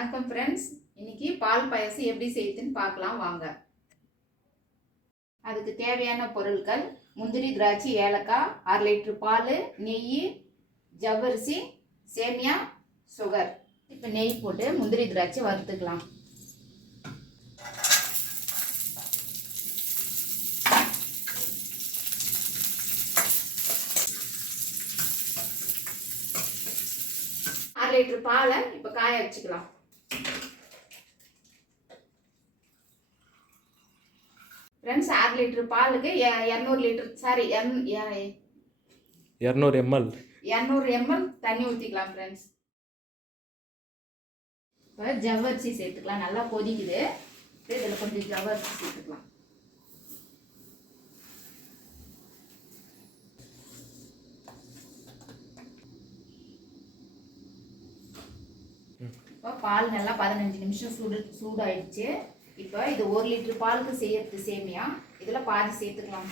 வணக்கம் ஃப்ரெண்ட்ஸ். இன்னைக்கு பால் பாயாசம் எப்படி செய்யுதுன்னு பார்க்கலாம் வாங்க. அதுக்கு தேவையான பொருட்கள்: முந்திரி, திராட்சை, ஏலக்காய், 1/2 லிட்டர் பால், நெய், ஜவ்வரிசி, சேமியா, சுகர். இப்போ நெய் போட்டு முந்திரி திராட்சை வறுத்துக்கலாம். லிட்டர் பாலை இப்போ காய வச்சுக்கலாம். ஃப்ரெண்ட்ஸ், 1/2 லிட்டர் பாலுக்கு 200 ml தண்ணி ஊற்றிக்கலாம். ஃப்ரெண்ட்ஸ், இப்போ ஜவ்வரிசி சேர்த்துக்கலாம். நல்லா கொதிக்குது. இதில் கொஞ்சம் ஜவ்வரிசி சேர்த்துக்கலாம். இப்போ பால் நல்லா 15 நிமிஷம் சூடாயிடுச்சு. இப்போ இது 1 லிட்டர் பாலுக்கு செய்யறது சேமியா. இதில் பாதி சேர்த்துக்கலாம்.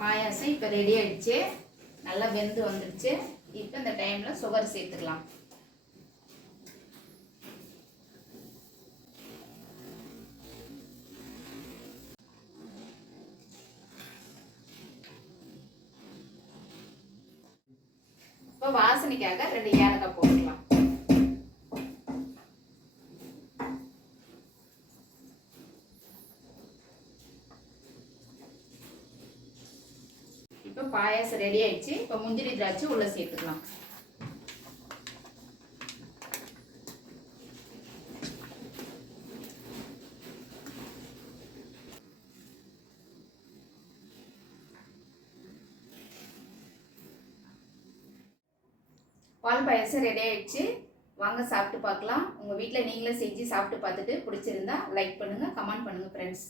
பாயாசம் இப்போ ரெடி ஆயிடுச்சு. நல்லா வெந்து வந்துடுச்சு. இப்போ இந்த டைமில் சுகர் சேர்த்துக்கலாம். இப்போ வாசனைக்காக 2 ஏலக்காய் போட்டுக்கலாம். இப்போ பாயாசம் ரெடி ஆயிடுச்சு. இப்போ முந்திரி திராட்சை உள்ள சேர்த்துக்கலாம். பால் பாயாசம் ரெடி ஆயிடுச்சு. வாங்க சாப்பிட்டு பார்க்கலாம். உங்கள் வீட்டில் நீங்களே செஞ்சு சாப்பிட்டு பார்த்துட்டு பிடிச்சிருந்தா லைக் பண்ணுங்கள், கமெண்ட் பண்ணுங்கள் ஃப்ரெண்ட்ஸ்.